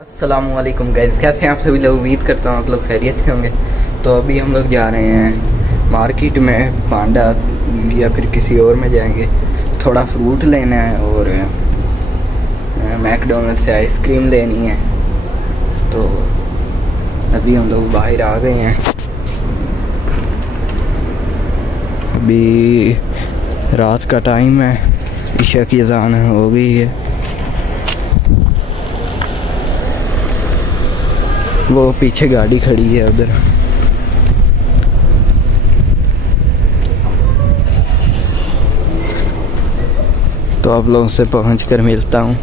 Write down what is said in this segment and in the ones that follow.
अस्सलामुअलैकुम गाइस, कैसे हैं आप सभी लोग। उम्मीद करता हूँ आप लोग खैरियत से होंगे। तो अभी हम लोग जा रहे हैं मार्केट में, पांडा या फिर किसी और में जाएंगे। थोड़ा फ्रूट लेना है और मैकडोनल्ड से आइसक्रीम लेनी है। तो अभी हम लोग बाहर आ गए हैं। अभी रात का टाइम है, इशा की अज़ान हो गई है। वो पीछे गाड़ी खड़ी है उधर। तो आप लोगों से पहुंच कर मिलता हूँ।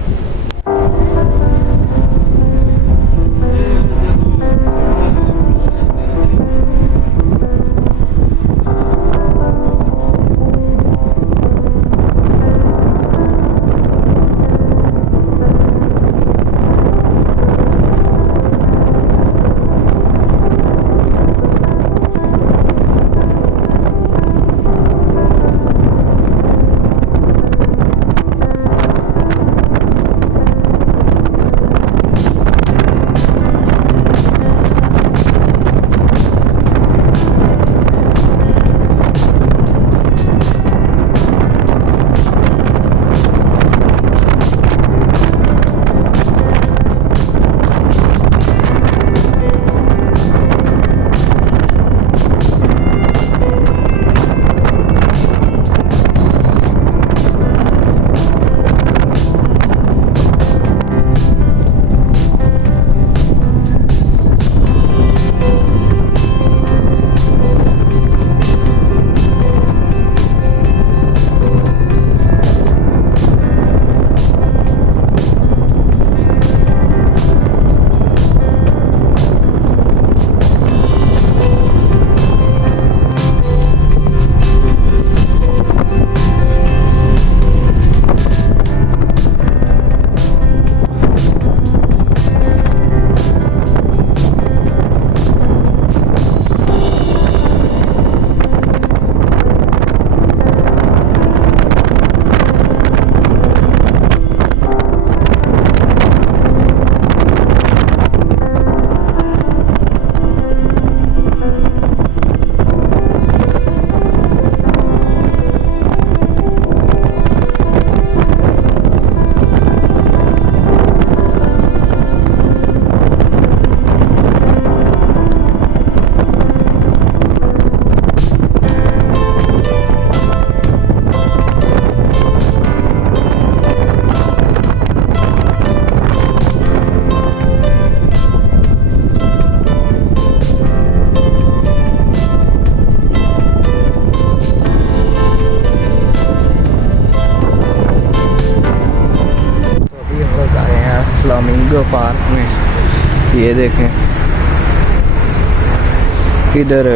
फ्लामिंगो पार्क में। ये देखें, इधर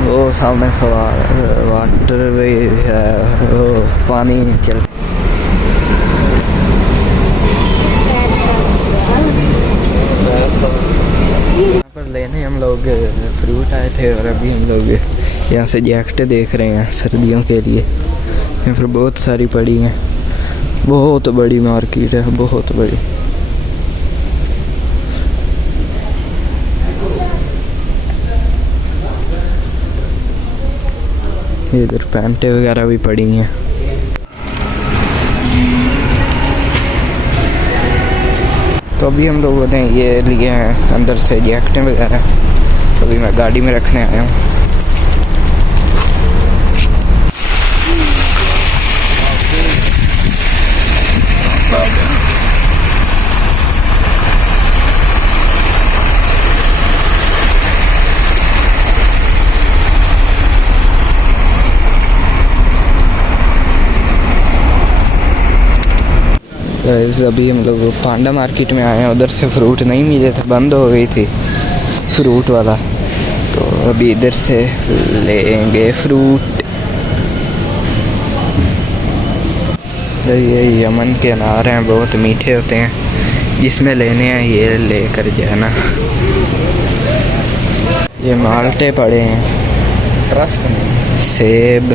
वो सामने वाटर वे है, वो पानी चल। यहाँ पर लेने हम लोग फ्रूट आए थे और अभी हम लोग यहाँ से जैकेटें देख रहे हैं सर्दियों के लिए। यहाँ पर बहुत सारी पड़ी हैं। बहुत बड़ी मार्केट है, बहुत बड़ी। इधर पैंटें वगैरह भी पड़ी हैं। तो अभी हम लोगों ने ये लिए हैं अंदर से जैकेटें वगैरह। तो अभी मैं गाड़ी में रखने आया हूँ। अभी हम लोग पांडा मार्केट में आए हैं। उधर से फ्रूट नहीं मिले थे, बंद हो गई थी फ्रूट वाला। तो अभी इधर से लेंगे फ्रूट। ये यमन के अनार हैं, बहुत मीठे होते हैं। जिसमें लेने हैं ये लेकर जाना। ये माल्टे पड़े हैं, ट्रस्ट में सेब।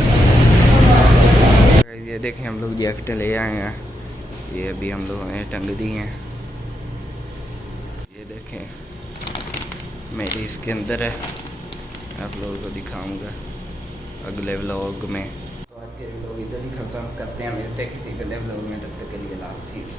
ये देखें, हम लोग जैकेटें ले आए हैं। ये अभी हम लोगों ने टंग दी हैं। देखें मेरी इसके अंदर है, आप लोगों को दिखाऊंगा अगले व्लॉग में। तो आज के व्लॉग इधर ही ख़त्म करते हैं, मिलते हैं किसी अगले व्लॉग में, तब तक के लिए अल्लाह हाफिज़।